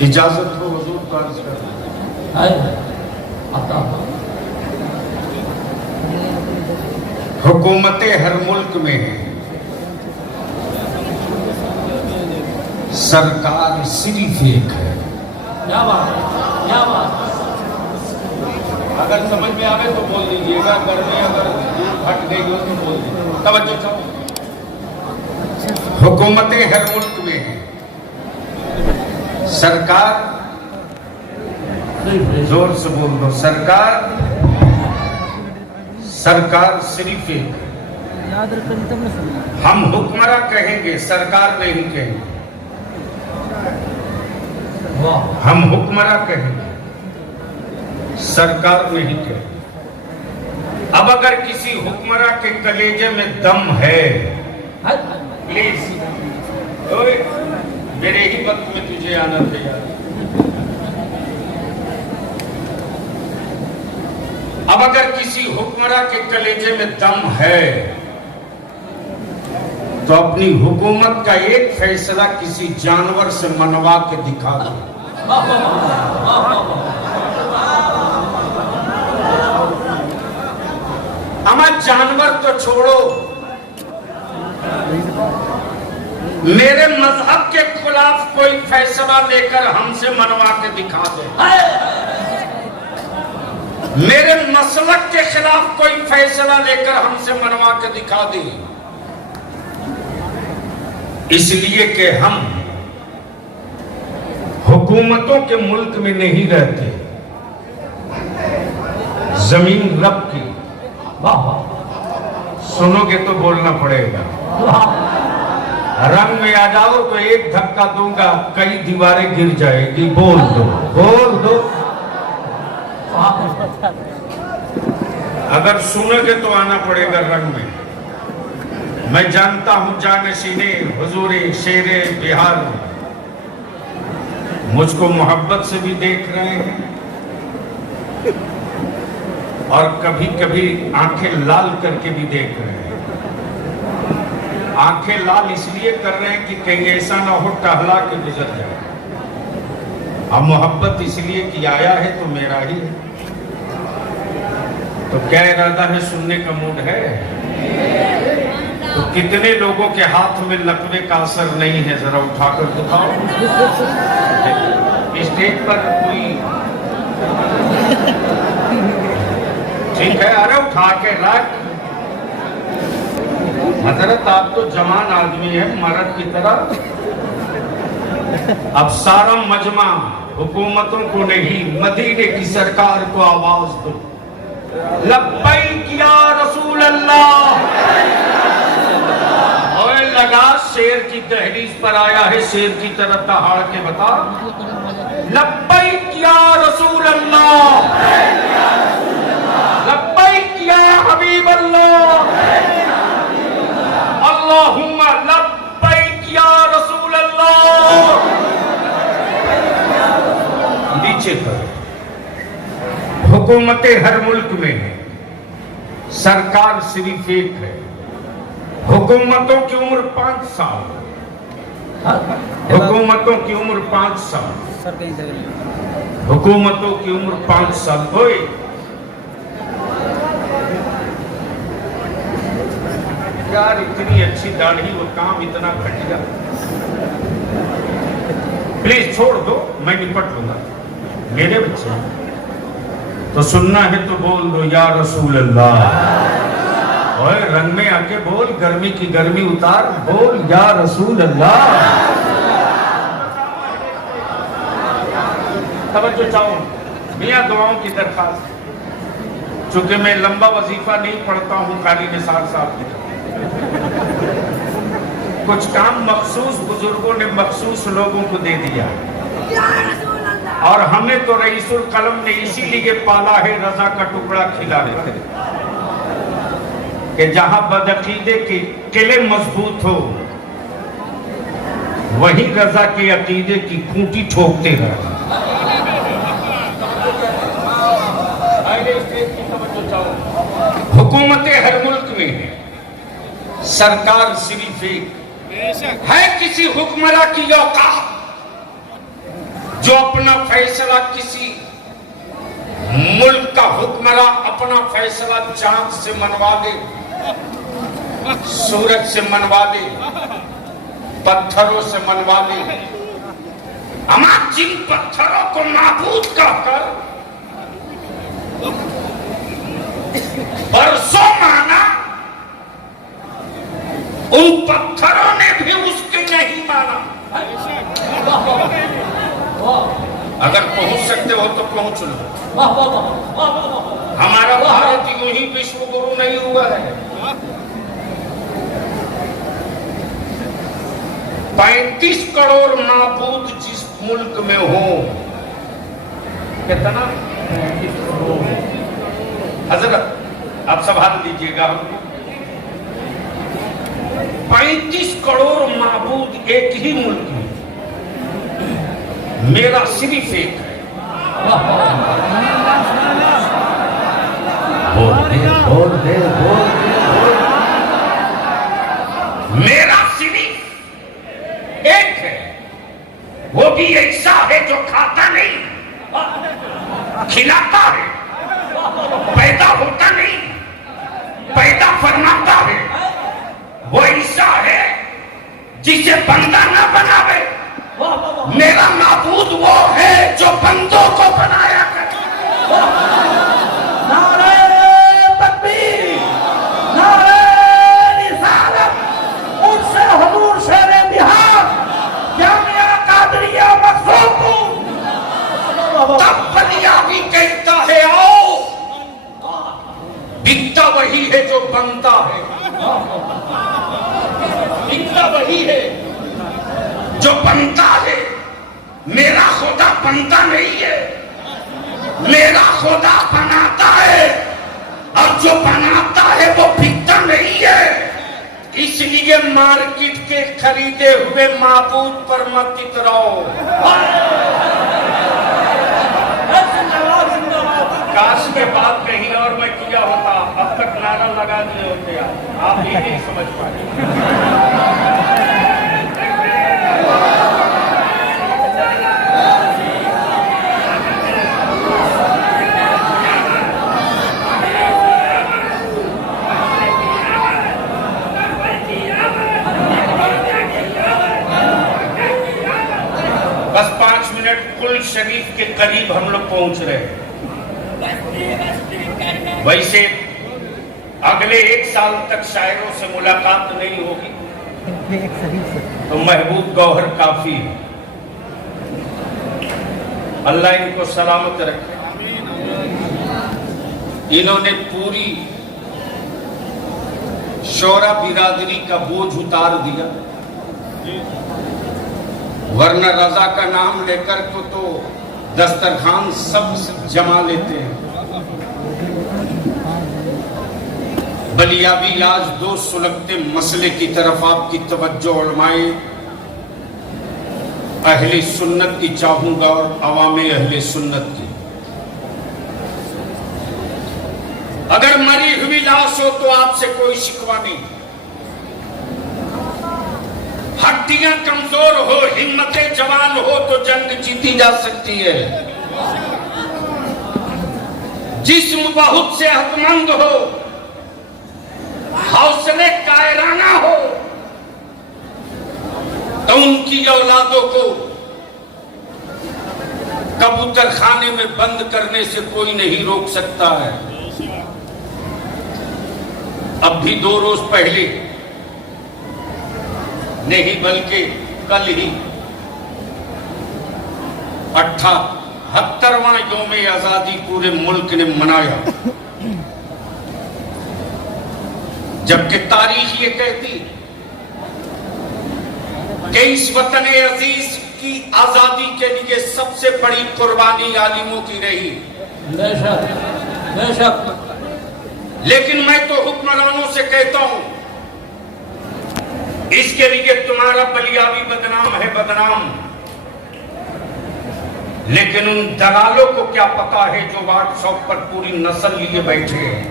इजाजत हो हुजूर का अर्ज करना। हुकूमतें हर मुल्क में है, सरकार सिर्फ एक है। क्या बात है, क्या बात। अगर समझ में आवे तो बोल दीजिएगा, अगर में अगर हट गई हो तो बोल दीजिए। तवज्जो चाहो। हुकूमतें हर मुल्क में है, सरकार, जोर से बोल दो, सरकार सिर्फ एक है। हम हुक्मरां कहेंगे, सरकार नहीं कहेंगे। हम हुक्मरां कहेंगे, सरकार नहीं कहेंगे। अब अगर किसी हुक्मरां के कलेजे में दम है, प्लीज मेरे ही वक्त में तुझे आना था यार। अब अगर किसी हुक्मरां के कलेजे में दम है तो अपनी हुकूमत का एक फैसला किसी जानवर से मनवा के दिखा दो। अमा जानवर तो छोड़ो, मेरे मजहब के खिलाफ कोई फैसला लेकर हमसे मनवा के दिखा दे। मेरे मसलक के खिलाफ कोई फैसला लेकर हमसे मनवा के दिखा दे। इसलिए कि हम हुकूमतों के मुल्क में नहीं रहते, जमीन रब की। सुनोगे तो बोलना पड़ेगा। रंग में आ जाओ तो एक धक्का दूंगा, कई दीवारें गिर जाएगी। बोल दो, बोल दो। अगर सुनोगे तो आना पड़ेगा रंग में। मैं जानता हूं जानशीने हुजूरे शेरे बिहार मुझको मोहब्बत से भी देख रहे हैं और कभी कभी आंखें लाल करके भी देख रहे हैं। आंखें लाल इसलिए कर रहे हैं कि कहीं ऐसा ना हो टहला के गुजर जाए। अब मोहब्बत इसलिए कि आया है तो मेरा ही है। तो क्या इरादा है, सुनने का मूड है? तो कितने लोगों के हाथ में लकवे का असर नहीं है, जरा उठाकर दिखाओ। स्टेज पर कोई ठीक है, अरे उठा के रख। हजरत आप तो जवान आदमी है, मर्द की तरह। अब सारा मजमा हुकूमतों को नहीं, मदीने की सरकार को आवाज दो, लब्बैक या रसूल अल्लाह। और लगा शेर की दहलीज पर आया है, शेर की तरफ दहाड़ के बता, लब्बैक या रसूल अल्लाह, लब्बैक या हबीब अल्लाह, अल्लाहुम्मा लब्बैक या रसूल अल्लाह। नीचे पर हुकूमतें हर मुल्क में है, सरकार सिर्फ एक है। हुकूमतों की उम्र 5 साल, हुकूमतों की उम्र 5 साल, हुकूमतों की उम्र 5 साल। होए यार, इतनी अच्छी दाढ़ी, वो काम इतना घटिया। प्लीज छोड़ दो, मैं निपट लूंगा। मेरे बच्चे तो सुनना है तो बोल दो या रसूल अल्लाह। और रंग में आके बोल, गर्मी की गर्मी उतार, बोल या रसूल अल्लाह। तवज्जो चाहो, मियां दुआओं की दरखास्त। चूंकि मैं लंबा वजीफा नहीं पढ़ता हूं कारी निसार साहब की, कुछ काम मखसूस बुजुर्गों ने मखसूस लोगों को दे दिया और हमें तो रईसुल कलम ने इसीलिए पाला है रजा का टुकड़ा खिलाने कि जहां बदअकीदे के किले मजबूत हो वहीं रजा के अकीदे की खूंटी ठोकते रहे। हुकूमतें हर मुल्क में है, सरकार सिर्फ एक है। किसी हुक्मरां की औकात जो अपना फैसला किसी मुल्क का हुक्मरान अपना फैसला चांद से मनवा दे, सूरज से मनवा दे, पत्थरों से मनवा दे। अमा जिन पत्थरों को माबूद कहकर बरसों माना, उन पत्थरों ने भी उसके नहीं माना। अगर पहुंच सकते हो तो पहुंच लो। हमारा भारत यूं ही विश्व गुरु नहीं हुआ है। 35 करोड़ माबूद जिस मुल्क में हो, कितना हजरत आप सवाल दीजिएगा हमको। 35 करोड़ माबूद एक ही मुल्क में, मेरा सिर्फ एक है। बोल दे। मेरा सिर्फ एक है, वो भी ऐसा है जो खाता नहीं, खिलाता है, पैदा होता नहीं, पैदा फरमाता है। वो ऐसा है जिसे बंदा ना बनावे। मेरा माबूद वो है जो बंदों को बनाया करे। नारे तकबीर, नारे रिसालत, मुर्शिद हुजूर शेरे बिहार, जामिया कादरिया मखसूम। तब बलियाबी कहता है आओ, बिकता वही है जो बनता है। बिकता वही है जो बनता है। मेरा खुदा बनता नहीं है, मेरा खुदा बनाता है, और जो बनाता है वो बिकता नहीं है। इसलिए मार्केट के खरीदे हुए माबूद पर मत इतराओ। काश के बाद कहीं और मैं किया होता, अब तक नारा लगा दिए होते आप ये नहीं समझ पाए। बस 5 मिनट कुल शरीफ के करीब हम लोग पहुंच रहे हैं। वैसे अगले 1 साल तक शायरों से मुलाकात नहीं होगी, तो महबूब गौहर काफी है। अल्लाह इनको सलामत रखे। इन्होंने पूरी शोरा बिरादरी का बोझ उतार दिया, वरना रजा का नाम लेकर तो दस्तरखान सब जमा लेते हैं। बलियाबी आज 2 सुलगते मसले की तरफ आपकी तवज्जो उलमाए अहले सुन्नत की चाहूंगा और अवामे अहले सुन्नत की। अगर मरी हुई लाश हो तो आपसे कोई शिकवा नहीं, हड्डियां कमजोर हो, हिम्मतें जवान हो तो जंग जीती जा सकती है। जिस्म बहुत सेहतमंद हो, हौसले कायराना हो, तो उनकी औलादों को कबूतर खाने में बंद करने से कोई नहीं रोक सकता है। अब भी 2 रोज पहले नहीं बल्कि कल ही 78वां यौम आजादी पूरे मुल्क ने मनाया, जबकि तारीख ये कहती कि इस वतन अजीज की आजादी के लिए सबसे बड़ी कुर्बानी आलिमों की रही। बेशक बेशक। लेकिन मैं तो हुक्मरानों से कहता हूं, इसके लिए तुम्हारा बलियाबी बदनाम है, बदनाम। लेकिन उन दलालों को क्या पता है जो व्हाट्सएप पर पूरी नस्ल लिए बैठे हैं।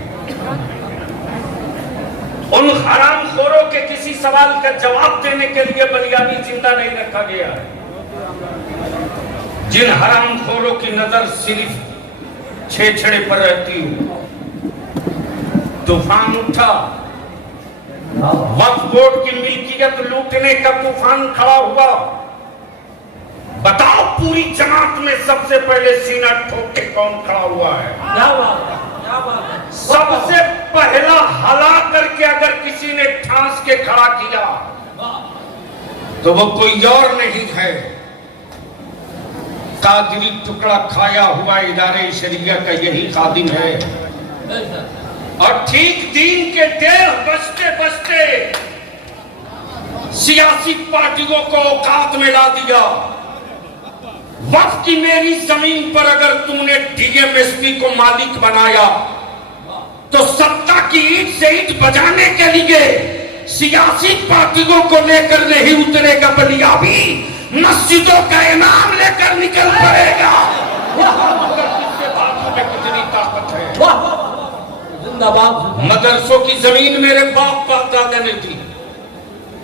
उन हरामखोरों के किसी सवाल का जवाब देने के लिए बलियाबी जिंदा नहीं रखा गया है। जिन हरामखोरों की नजर सिर्फ छेछड़े पर रहती हो। तूफान उठा, वक्फ बोर्ड की मिल्कियत लूटने का तूफान खड़ा हुआ। बताओ पूरी जमात में सबसे पहले सीना ठोक के कौन खड़ा हुआ है? क्या बात है, क्या बात है। सबसे पहला हला करके अगर किसी ने ठांस के खड़ा किया तो वो कोई और नहीं है, कादरी टुकड़ा खाया हुआ इदारे शरिया का यही खादिम है। और ठीक दिन के 1:30 बजते बजते सियासी पार्टियों को औकात में ला दिया। वक्त की मेरी जमीन पर अगर तूने डीएमएसपी को मालिक बनाया तो सत्ता की ईंट से ईंट बजाने के लिए सियासी पार्टियों को लेकर नहीं उतरेगा, बलियाबी मस्जिदों का इमाम लेकर निकल पड़ेगा। किसके बातों में कितनी ताकत है। जिंदाबाद। मदरसों की जमीन मेरे बाप दादा ने दी,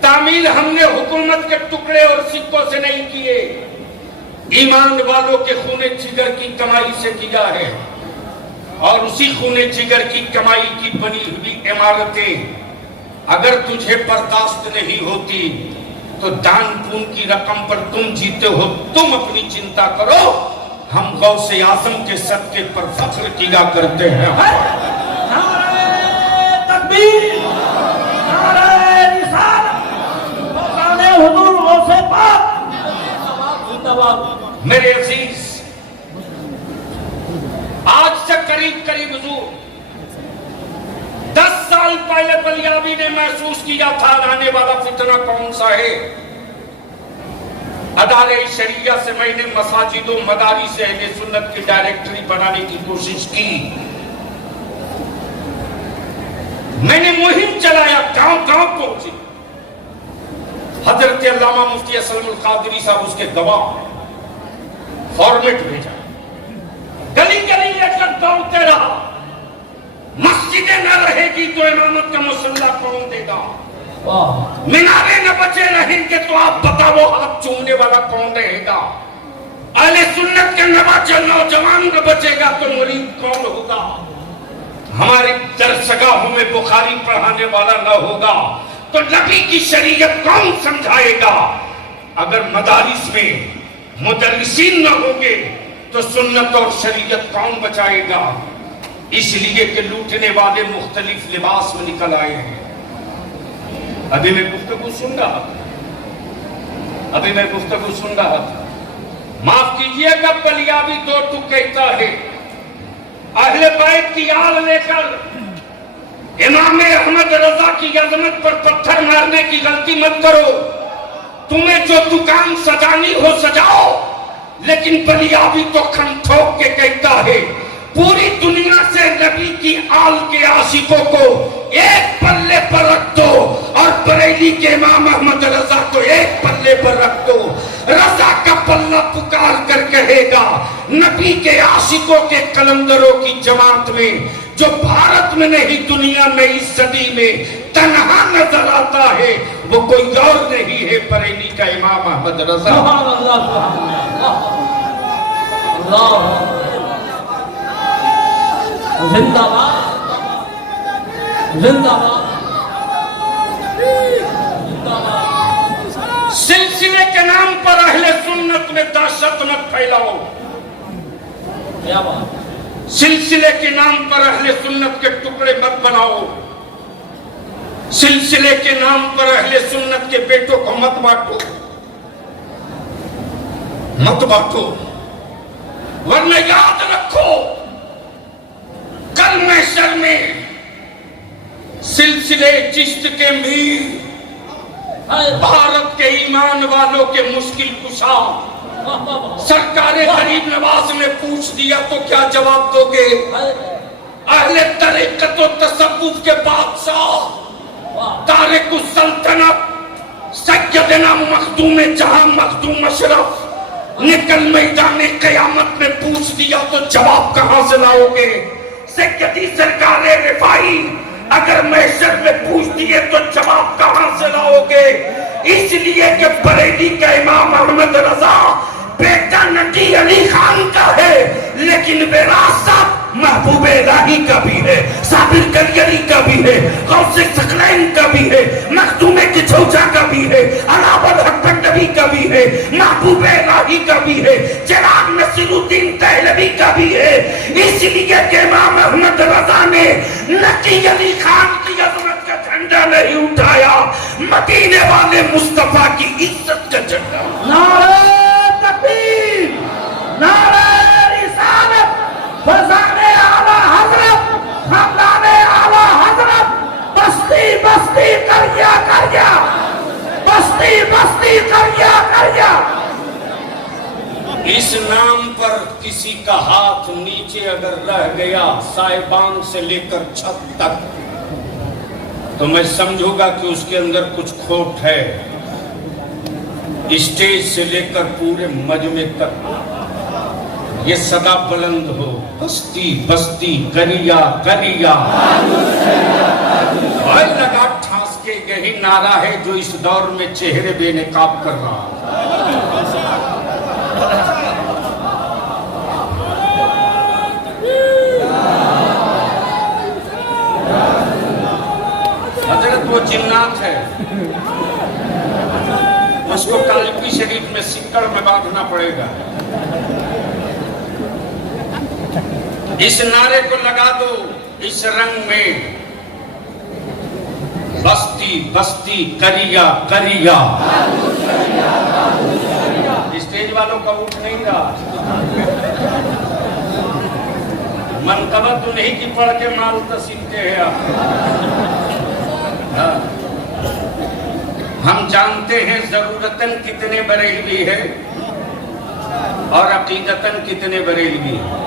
तामील हमने हुकूमत के टुकड़े और सिक्कों से नहीं किए, ईमान वालों के खूने जिगर की कमाई से किया है। और उसी खूने जिगर की कमाई की बनी हुई इमारतें अगर तुझे बर्दाश्त नहीं होती तो दान पुण्य की रकम पर तुम जीते हो, तुम अपनी चिंता करो। हम गौसे आजम के सदके पर फख्र किया करते हैं। नारे तकबीर, नारे रिसालत, फौकाने हुजूर गौसे पाक। जिंदाबाद। मेरे अजीज, आज से करीब करीब हुजूर 10 साल पहले बलियाबी ने महसूस किया था आने वाला फितना कौन सा है। अदारे शरिया से मैंने मसाजिदों मदारी से अहले सुन्नत की डायरेक्टरी बनाने की कोशिश की। मैंने मुहिम चलाया, गांव गांव पहुंची। हजरत अल्लामा मुफ्ती असलमुल कादरी साहब उसके गवाह, फॉर्मेट भेजा, गली गली लेकर दौड़ते रहा। मस्जिदें न रहेगी तो इमामत का मुसल्ला कौन देगा? मीनारे न बचे रहेंगे तो आप बताओ हाथ चूमने वाला कौन रहेगा? अहले सुन्नत के नौजवान न बचेगा तो मुरीद कौन होगा? हमारे दरसगाहों में बुखारी पढ़ाने वाला न होगा तो नबी की शरीयत कौन समझाएगा? अगर मदारिस में मुदर्रिसीन न होंगे तो सुन्नत और शरीयत कौन बचाएगा? इसलिए कि लूटने वाले मुख्तलिफ लिबास में निकल आए हैं। अभी मैं गुफ्तगू सुन रहा था, माफ कीजिएगा, बलियाबी दो टुक कहता है, अहले बैत की आल लेकर इमाम अहमद रजा की अजमत पर पत्थर मारने की गलती मत करो। तुम्हें जो दुकान सजानी हो सजाओ, लेकिन बलियाबी तो खम ठोक के कहता है पूरी दुनिया से नबी की आल के आशिकों को एक पल्ले पर रख दो और बरेली के इमाम अहमद रजा को एक पल्ले पर रख दो। रजा का पल्ला पुकार कर कहेगा नबी के आशिकों के कलंदरों की जमात में जो भारत में नहीं दुनिया में इस सदी में तन्हा नजर आता है वो कोई और नहीं है, बरेली का इमाम अहमद रजा। जिंदाबाद, जिंदाबाद, जिंदाबाद। सिलसिले के नाम पर अहले सुन्नत में दहशत मत फैलाओ। क्या बात? सिलसिले के नाम पर अहले सुन्नत के टुकड़े मत बनाओ। सिलसिले के नाम पर अहले सुन्नत के बेटों को मत बांटो, मत बांटो, वरना याद रखो कल महशर में सिलसिले चिश्त के मीर भारत के ईमान वालों के मुश्किल कुशा सरकारे गरीब नवाज ने पूछ दिया तो क्या जवाब दोगे? अहले तरीक़त व तसव्वुफ़ के बादशाह तारिक सल्तनत सैयदना मखदूम जहां मखदूम अशरफ निकल मैदान क़यामत में पूछ दिया तो जवाब कहां से लाओगे? सैयदी सरकारे रिफाई अगर महशर में पूछ दिए तो जवाब कहां से लाओगे? इसलिए कि बरेली का इमाम अहमद रजा बेटा नदी महबूब इलाही का भी है, साबिर करियरी का भी है, गौसे सकलैन का भी है, मखदूम किछौजा का भी है, अलावल हक नबी का भी है, महबूब इलाही का भी है, चिराग नसीरुद्दीन दहलवी का भी है। इसलिए कि इमाम अहमद रजा ने नकी अली खान की अजमत का झंडा नहीं उठाया, मदीने वाले मुस्तफा की इज्जत का झंडा। नारे तकबीर, नारे रिसालत, फज़ाने आला हज़रत, खानदाने आला हज़रत, बस्ती बस्ती करिया करिया, बस्ती बस्ती करिया करिया। इस नाम पर किसी का हाथ नीचे अगर रह गया साहिबान से लेकर छत तक, तो मैं समझूंगा कि उसके अंदर कुछ खोट है। स्टेज से लेकर पूरे मजमे तक ये सदा बुलंद हो, बस्ती बस्ती करिया करिया। और लगा ठास के यही नारा है जो इस दौर में चेहरे बेनकाब कर रहा है। हजरत वो जिन्नात है, उसको कालिपी शरीफ में सिक्कड़ में बांधना पड़ेगा। इस नारे को लगा दो इस रंग में, बस्ती बस्ती करिया करिया। स्टेज वालों का उठ नहीं रहा, मनकबत उन्हीं की पढ़ के माल तसीलते हैं आप। हम जानते हैं जरूरतन कितने बरेलवी है और अकीदतन कितने बरेलवी है।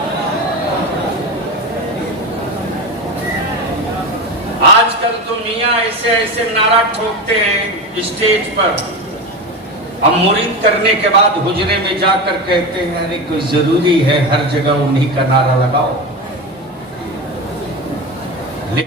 आजकल तो मियाँ ऐसे ऐसे नारा ठोकते हैं स्टेज पर, हम मुरीद करने के बाद हुजरे में जाकर कहते हैं अरे कोई जरूरी है हर जगह उन्हीं का नारा लगाओ।